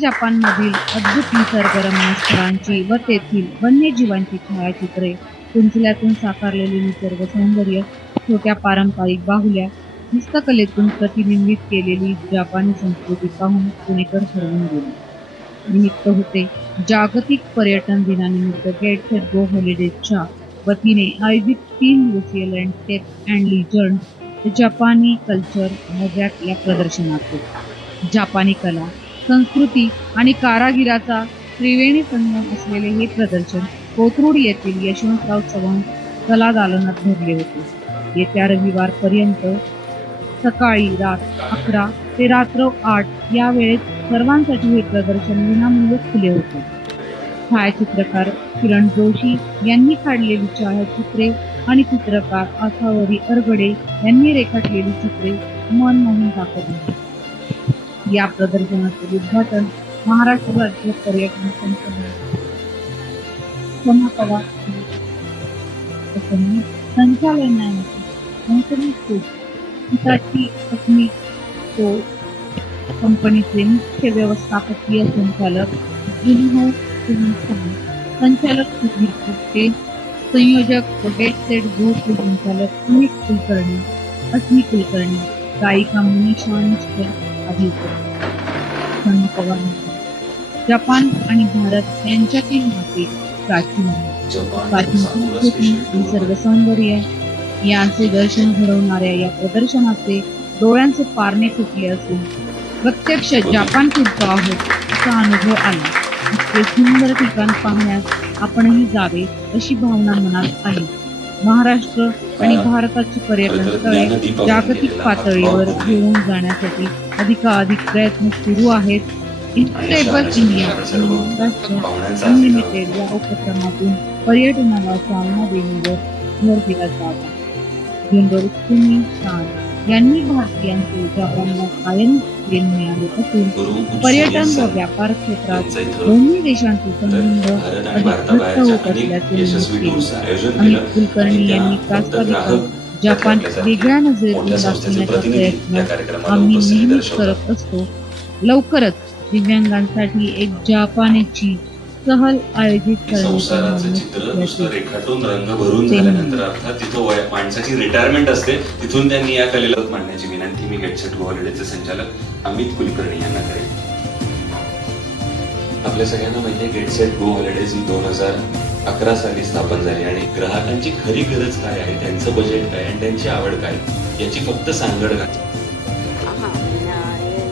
जपानमधील अद्भुत निसर्गरम्य स्थळांची व तेथील वन्यजीवांची छायाचित्रे कुंचल्यातून साकारलेले निसर्ग सौंदर्य छोट्या पारंपरिक बाहुल्या हस्तकलेतून प्रतिबिंबित केलेली जपानी संस्कृती पाहून पुणेकर हरवून गेले. निमित्त होते जागतिक पर्यटन दिनानिमित्त गेट सेट गो हॉलिडेजच्या वतीने आयोजित तीन दिवसीय लँडस्केप अँड लिजर्ड जपानी कल्चर मजॅक या प्रदर्शनाचे जापानी कला संस्कृती आणि कारागिराचा त्रिवेणी संगम असलेले हे प्रदर्शन कोथरूड येथील यशवंतराव चव्हाण कला दालनात भरले होते. येत्या रविवार पर्यंत सकाळी रात अकरा ते रात्र आठ या वेळेत सर्वांसाठी हे प्रदर्शन विनामूल्य खुले होते. छायाचित्रकार किरण जोशी यांनी काढलेली छायाचित्रे आणि चित्रकार आसावरी अरगडे यांनी रेखाटलेली चित्रे मन मोहून दाखवली. होती या प्रदर्शनाचे उद्घाटन महाराष्ट्र राज्य पर्यटन संचालक संचालनाची हिताची पत्नी तो कंपनीचे मुख्य व्यवस्थापकीय संचालक जुन्हो संचालक सुधीर कुट्टे संयोजक व ग्रुप संचालक अमित कुलकर्णी अस्मी कुलकर्णी गायिका मनीषा निष्कर जपान आणि भारत यांच्यातील नाते प्राचीन आहे. प्राचीन संस्कृती निसर्ग सौंदर्य यांचे दर्शन घडवणाऱ्या या प्रदर्शनाचे डोळ्यांचे पारणे फुटले असून प्रत्यक्ष जपान फिरतो आहोत असा अनुभव आला. इतके सुंदर ठिकाण पाहण्यास आपणही जावे अशी भावना मनात आली महाराष्ट्र आणि भारताची पर्यटन स्थळे जागतिक पातळीवर घेऊन जाण्यासाठी अधिकाधिक प्रयत्न सुरू आहेत. इन्स्टेबल इंडिया आणि महाराष्ट्र अनलिमिटेड या उपक्रमातून पर्यटनाला चालना देण्यावर भर दिला जात जनरल सुनी शान यांनी भारतीयांचे जपानला कायम प्रेम मिळाले असून पर्यटन व व्यापार क्षेत्रात दोन्ही देशांचे संबंध अधिक घट्ट होत असल्याचे नमूद केले अमित कुलकर्णी यांनी प्रास्ताविकात जपान वेगळ्या नजरेतून दाखवण्याचा प्रयत्न आम्ही नेहमीच करत असतो. लवकरच दिव्यांगांसाठी एक जपानीची सहल आयोजित रेखाटून रंग भरून झाल्यानंतर अर्थात तिथं माणसाची रिटायरमेंट असते. तिथून त्यांनी या कलेला मांडण्याची विनंती. मी गेटसेट गो हॉलिडेचे संचालक अमित कुलकर्णी यांना करेन. आपल्या सगळ्यांना माहिती आहे गेटसेट गो हॉलिडेज ही दोन हजार अकरा साली स्थापन झाली आणि ग्राहकांची खरी गरज काय आहे? त्यांचं बजेट काय आणि त्यांची आवड काय? याची फक्त सांगड घातली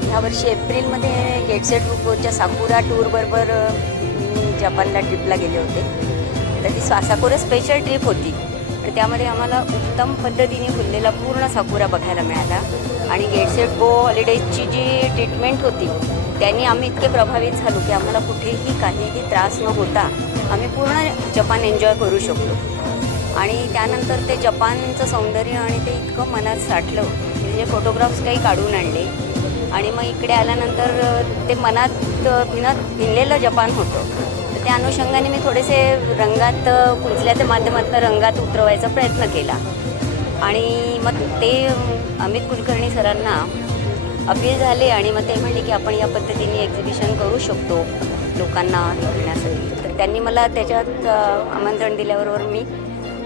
ह्या वर्षी एप्रिलमध्ये गेटसेट सेट साकुरा टूरबरोबर मी जपानला ट्रिपला गेले होते. तर ती सा साकुरा स्पेशल ट्रिप होती. आणि त्यामध्ये आम्हाला उत्तम पद्धतीने फुललेला पूर्ण साकुरा बघायला मिळाला. आणि गेटसेट गो हॉलिडेजची जी ट्रीटमेंट होती त्यांनी आम्ही इतके प्रभावित झालो की आम्हाला कुठेही काहीही त्रास न होता आम्ही पूर्ण जपान एन्जॉय करू शकलो. आणि त्यानंतर ते जपानचं सौंदर्य आणि ते इतकं मनात साठलं म्हणजे फोटोग्राफ्स काही काढून आणले. आणि मग इकडे आल्यानंतर ते मनात भिनत भिनलेलं जपान होतं. तर त्या अनुषंगाने मी थोडेसे रंगात कुंचल्याच्या माध्यमातून रंगात उतरवायचा प्रयत्न केला. आणि मग ते अमित कुलकर्णी सरांना अपील झाले आणि मग ते म्हणले की आपण या पद्धतीने एक्झिबिशन करू शकतो लोकांना हे करण्यासाठी. तर त्यांनी मला त्याच्यात आमंत्रण दिल्याबरोबर मी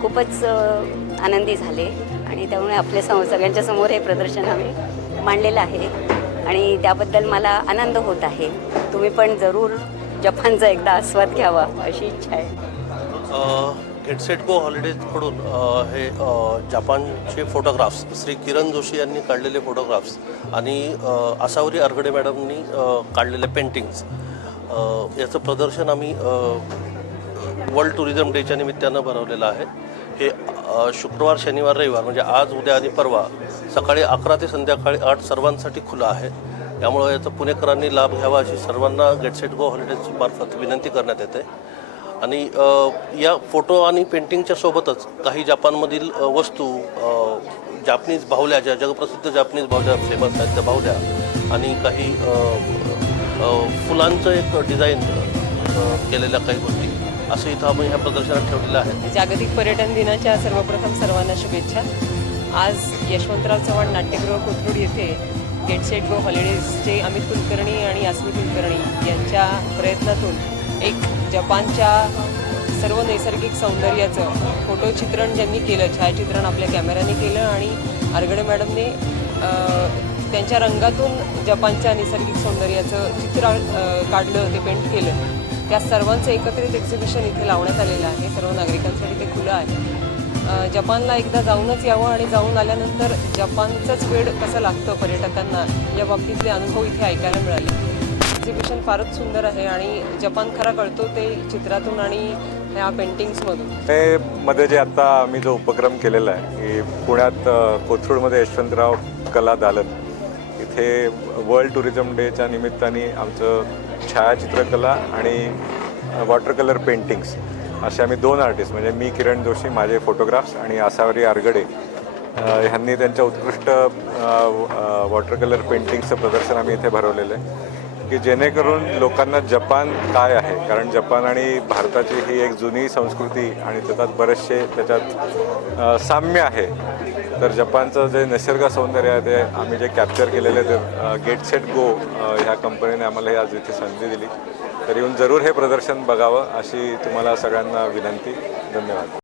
खूपच आनंदी झाले आणि त्यामुळे आपल्या सम सगळ्यांच्या समोर हे प्रदर्शन आम्ही मांडलेलं आहे आणि त्याबद्दल मला आनंद होत आहे. तुम्ही पण जरूर जपानचा एकदा आस्वाद घ्यावा अशी इच्छा आहे. गेटसेट गो हॉलिडेजकडून हे जपानचे फोटोग्राफ्स श्री किरण जोशी यांनी काढलेले फोटोग्राफ्स आणि आसावरी अरगडे मॅडमनी काढलेले पेंटिंग्स याचं प्रदर्शन आम्ही वर्ल्ड टुरिझम डेच्या निमित्तानं भरवलेलं आहे. हे शुक्रवार शनिवार रविवार म्हणजे आज उद्या आणि परवा सकाळी अकरा ते संध्याकाळी आठ सर्वांसाठी खुलं आहे. त्यामुळं याचा पुणेकरांनी लाभ घ्यावा अशी सर्वांना गेटसेट गो हॉलिडेज मार्फत विनंती करण्यात येते. आणि या फोटो आणि पेंटिंगच्या सोबतच काही जपानमधील वस्तू जापनीज बाहुल्या ज्या जगप्रसिद्ध जापनीज बाहुल्या फेमस आहेत त्या बाहुल्या आणि काही फुलांचं एक डिझाईन केलेल्या काही गोष्टी. असं इथं आम्ही ह्या प्रदर्शनात ठेवलेलं आहे. जागतिक पर्यटन दिनाच्या सर्वप्रथम सर्वांना शुभेच्छा. आज यशवंतराव चव्हाण नाट्यगृह कोथरूड येथे गेट सेट गो हॉलिडेजचे अमित कुलकर्णी आणि अस्मित कुलकर्णी यांच्या प्रयत्नातून एक जपानच्या सर्व नैसर्गिक सौंदर्याचं फोटोचित्रण ज्यांनी केलं छायाचित्रण आपल्या कॅमेऱ्याने केलं आणि आरगडे मॅडमने त्यांच्या रंगातून जपानच्या नैसर्गिक सौंदर्याचं चित्र काढलं ते पेंट केलं. त्या सर्वांचं एकत्रित एक्झिबिशन इथे लावण्यात आलेलं आहे. सर्व नागरिकांसाठी ते खुलं आहे. जपानला एकदा जाऊनच यावं आणि जाऊन आल्यानंतर जपानचंच वेळ कसं लागतं पर्यटकांना या बाबतीतले अनुभव इथे ऐकायला मिळाले. एक्झिबिशन फारच सुंदर आहे आणि जपान खरा कळतो ते चित्रातून आणि ह्या पेंटिंग्समधून हे मध्ये जे आता आम्ही जो उपक्रम केलेला आहे की पुण्यात कोथरूडमध्ये यशवंतराव कला दालन. इथे वर्ल्ड टुरिझम डेच्या निमित्ताने आमचं छायाचित्रकला आणि वॉटर कलर पेंटिंग्स असे आम्ही दोन आर्टिस्ट म्हणजे मी किरण जोशी माझे फोटोग्राफ्स आणि आसावरी आरगडे ह्यांनी त्यांच्या उत्कृष्ट वॉटर कलर पेंटिंगचं प्रदर्शन आम्ही इथे भरवलेलं आहे. की जेणेकरून लोकांना जपान काय आहे? कारण जपान आणि भारताची ही एक जुनी संस्कृती आणि त्याच्यात बरेचसे त्याच्यात साम्य आहे. तर जपानचं जे निसर्ग सौंदर्य आहे ते आम्ही जे कॅप्चर केलेले ते गेट सेट गो ह्या कंपनीने आम्हाला हे आज इथे संधी दिली. तर येऊन जरूर हे प्रदर्शन बघावं अशी तुम्हाला सगळ्यांना विनंती. धन्यवाद.